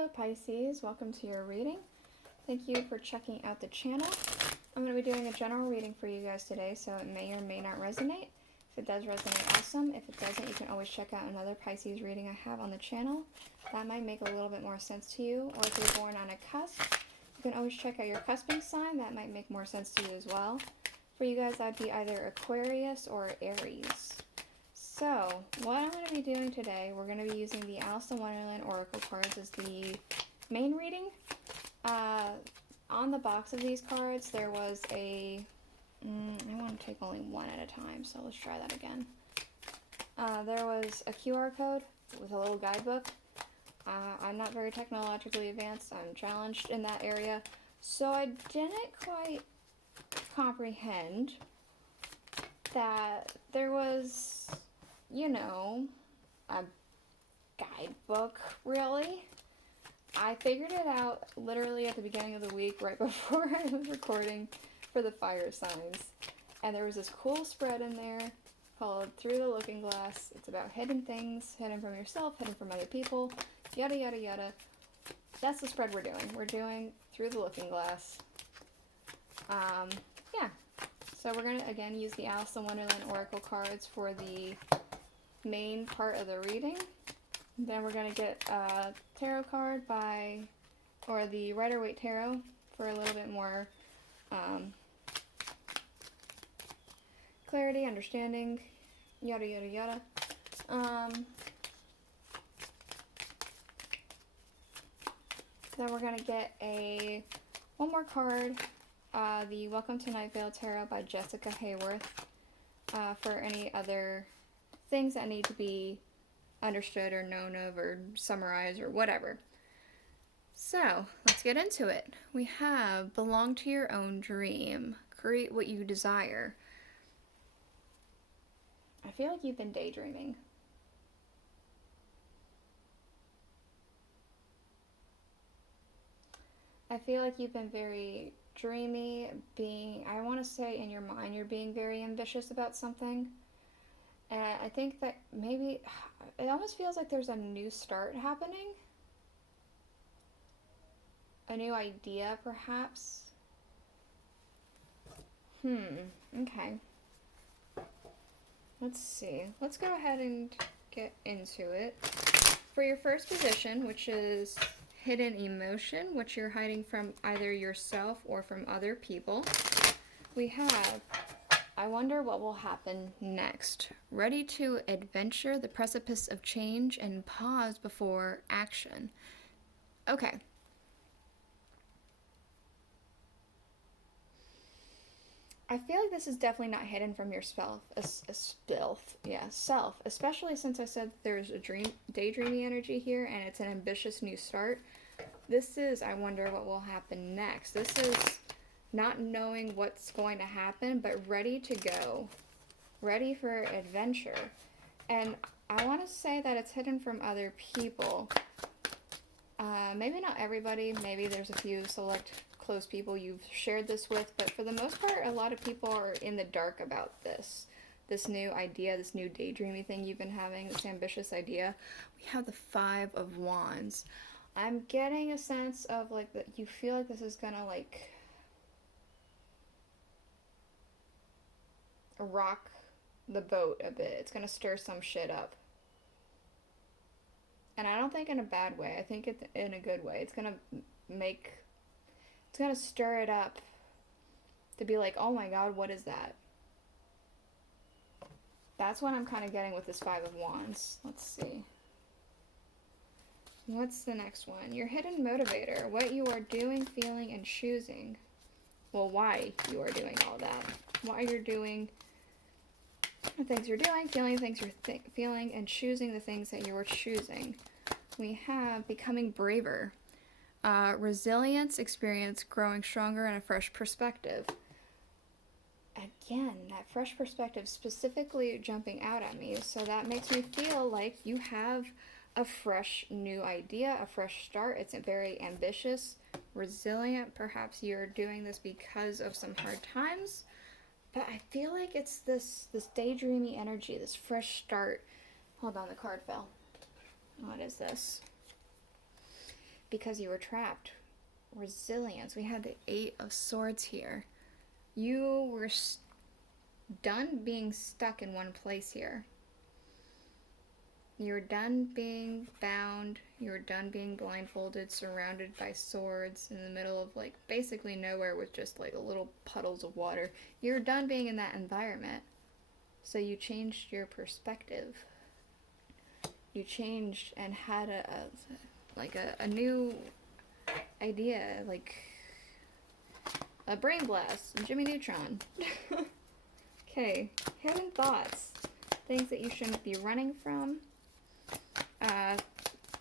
Hello Pisces, welcome to your reading. Thank you for checking out the channel. I'm going to be doing a general reading for you guys today, so it may or may not resonate. If it does resonate, awesome. If it doesn't, you can always check out another Pisces reading I have on the channel. That might make a little bit more sense to you. Or if you're born on a cusp, you can always check out your cusping sign. That might make more sense to you as well. For you guys, that'd be either Aquarius or Aries. So, what I'm going to be doing today, we're going to be using the Alice in Wonderland Oracle cards as the main reading. On the box of these cards, there was I want to take only one at a time, so let's try that again. There was a QR code with a little guidebook. I'm not very technologically advanced. I'm challenged in that area, so I didn't quite comprehend that there was, a guidebook, really. I figured it out literally at the beginning of the week, right before I was recording for the fire signs. And there was this cool spread in there called Through the Looking Glass. It's about hidden things, hidden from yourself, hidden from other people, yada yada yada. That's the spread we're doing. We're doing Through the Looking Glass. Yeah. So we're going to, again, use the Alice in Wonderland Oracle cards for the main part of the reading. Then we're going to get a tarot card or the Rider-Waite tarot for a little bit more clarity, understanding, yada yada yada. Then we're going to get one more card, the Welcome to Night Vale tarot by Jessica Hayworth, for any other things that need to be understood or known of or summarized or whatever. So, let's get into it. We have Belong to Your Own Dream. Create what you desire. I feel like you've been daydreaming. I feel like you've been very dreamy, I want to say in your mind you're being very ambitious about something. And I think that maybe, it almost feels like there's a new start happening. A new idea, perhaps. Okay. Let's see. Let's go ahead and get into it. For your first position, which is hidden emotion, which you're hiding from either yourself or from other people, we have I wonder what will happen next. Ready to adventure the precipice of change and pause before action. Okay. I feel like this is definitely not hidden from yourself, self, especially since I said there's a daydreamy energy here and it's an ambitious new start. This is, I wonder what will happen next. This is not knowing what's going to happen, but ready to go. Ready for adventure. And I want to say that it's hidden from other people. Maybe not everybody. Maybe there's a few select close people you've shared this with, but for the most part, a lot of people are in the dark about this new idea, this new daydreamy thing you've been having, this ambitious idea. We have the 5 of Wands. I'm getting a sense of that you feel like this is gonna rock the boat a bit. It's gonna stir some shit up. And I don't think in a bad way. I think it's in a good way. It's gonna stir it up to be like, oh my god, what is that? That's what I'm kind of getting with this 5 of Wands. Let's see. What's the next one? Your hidden motivator. What you are doing, feeling, and choosing. Well, why you are doing all that. Why you're doing the things you're doing, feeling the things you're feeling, and choosing the things that you are choosing. We have becoming braver. Resilience, experience, growing stronger, and a fresh perspective. Again, that fresh perspective specifically jumping out at me, so that makes me feel like you have a fresh new idea, a fresh start. It's very ambitious, resilient. Perhaps you're doing this because of some hard times, but I feel like it's this daydreamy energy, this fresh start. Hold on, the card fell. What is this? because you were trapped. Resilience. We had the 8 of Swords here. You were done being stuck in one place here. You were done being bound. You were done being blindfolded, surrounded by swords in the middle of like basically nowhere with just like little puddles of water. You were done being in that environment. So you changed your perspective. You changed and had a new idea, like a brain blast, Jimmy Neutron. Okay, hidden thoughts, things that you shouldn't be running from.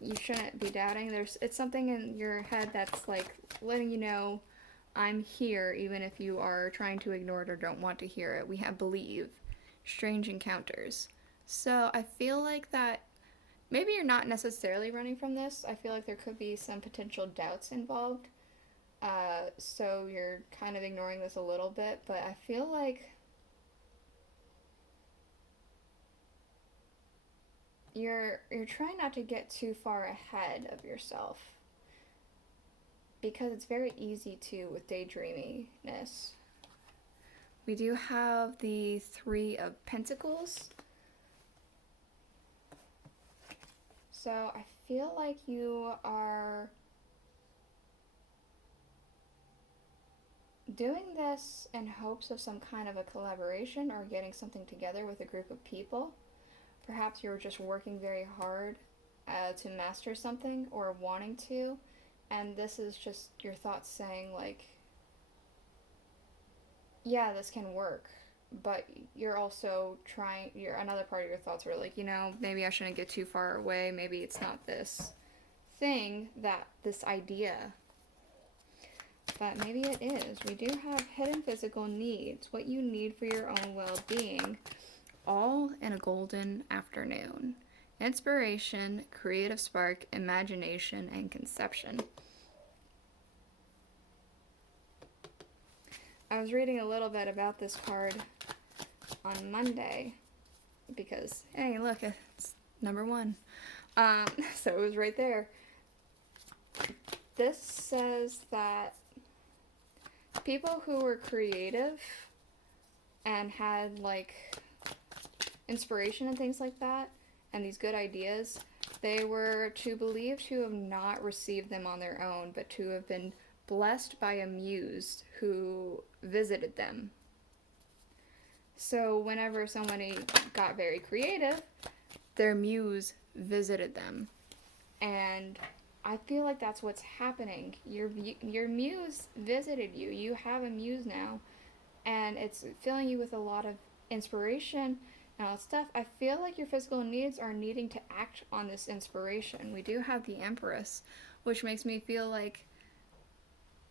You shouldn't be doubting. It's something in your head that's like letting you know, I'm here, even if you are trying to ignore it or don't want to hear it. We have believe, strange encounters. So I feel like that maybe you're not necessarily running from this. I feel like there could be some potential doubts involved. So you're kind of ignoring this a little bit, but I feel like you're trying not to get too far ahead of yourself, because it's very easy to with daydreaminess. We do have the 3 of Pentacles. So I feel like you are doing this in hopes of some kind of a collaboration or getting something together with a group of people. Perhaps you're just working very hard to master something or wanting to, and this is just your thoughts saying like, yeah, this can work. But you're also trying, another part of your thoughts are like, maybe I shouldn't get too far away. Maybe it's not this thing, this idea. But maybe it is. We do have hidden physical needs, what you need for your own well-being, all in a golden afternoon. Inspiration, creative spark, imagination, and conception. I was reading a little bit about this card on Monday because, hey, look, it's number 1. So it was right there. This says that people who were creative and had like inspiration and things like that, and these good ideas, they were believed to have not received them on their own, but to have been blessed by a muse who visited them. So whenever somebody got very creative, their muse visited them. And I feel like that's what's happening. Your muse visited you. You have a muse now, and it's filling you with a lot of inspiration and all that stuff. I feel like your physical needs are needing to act on this inspiration. We do have the Empress, which makes me feel like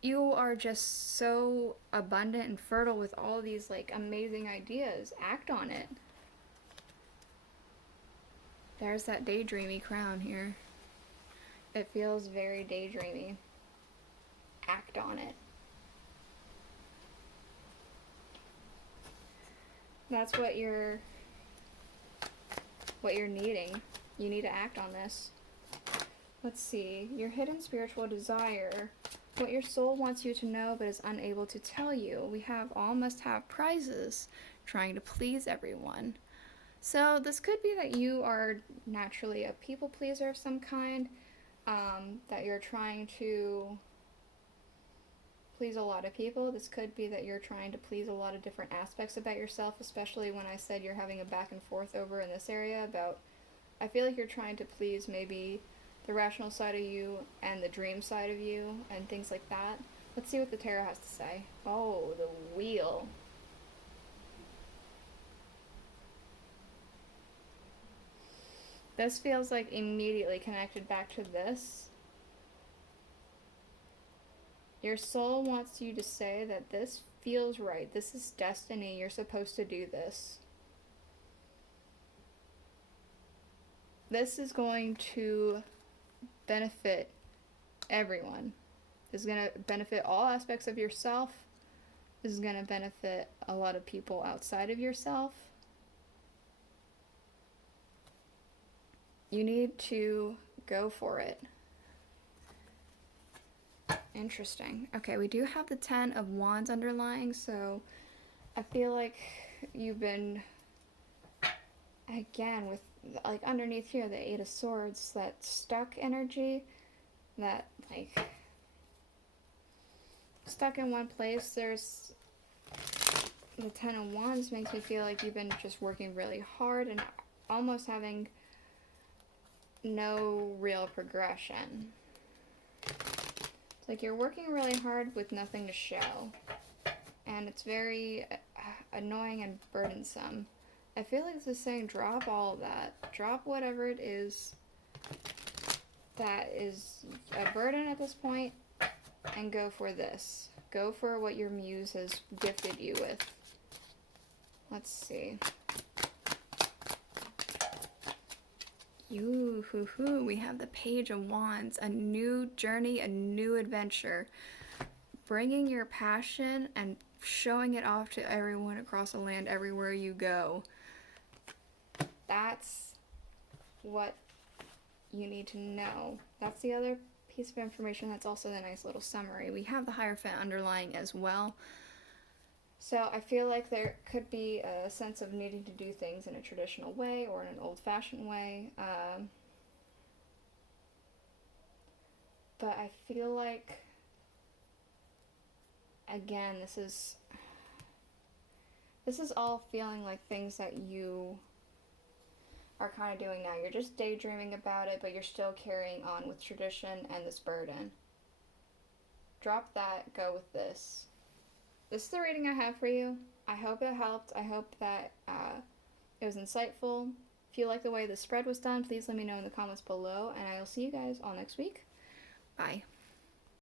you are just so abundant and fertile with all these like amazing ideas. Act on it. There's that daydreamy crown here. It feels very daydreamy. Act on it. That's what you're needing. You need to act on this. Let's see. Your hidden spiritual desire. What your soul wants you to know but is unable to tell you. We have all must have prizes. Trying to please everyone. So this could be that you are naturally a people pleaser of some kind. That you're trying to please a lot of people. This could be that you're trying to please a lot of different aspects about yourself, especially when I said you're having a back and forth over in this area about, I feel like you're trying to please maybe the rational side of you and the dream side of you and things like that. Let's see what the tarot has to say. Oh, the Wheel. This feels like immediately connected back to this. Your soul wants you to say that this feels right. This is destiny. You're supposed to do this. This is going to benefit everyone. This is going to benefit all aspects of yourself. This is going to benefit a lot of people outside of yourself. You need to go for it. Interesting. Okay, we do have the 10 of Wands underlying, so I feel like you've been, again, with, like, underneath here, the 8 of Swords, that stuck energy, that, like, stuck in one place. There's the 10 of Wands makes me feel like you've been just working really hard and almost having no real progression. It's like you're working really hard with nothing to show, and it's very annoying and burdensome. I feel like this is saying drop all of that. Drop whatever it is that is a burden at this point and go for this. Go for what your muse has gifted you with. Let's see. We have the Page of Wands, a new journey, a new adventure. Bringing your passion and showing it off to everyone across the land, everywhere you go. That's what you need to know. That's the other piece of information that's also the nice little summary. We have the Hierophant underlying as well. So I feel like there could be a sense of needing to do things in a traditional way or in an old-fashioned way. But I feel like, again, this is all feeling like things that you are kind of doing now. You're just daydreaming about it, but you're still carrying on with tradition and this burden. Drop that, go with this. This is the reading I have for you. I hope it helped. I hope that it was insightful. If you like the way the spread was done, please let me know in the comments below, and I will see you guys all next week. Bye.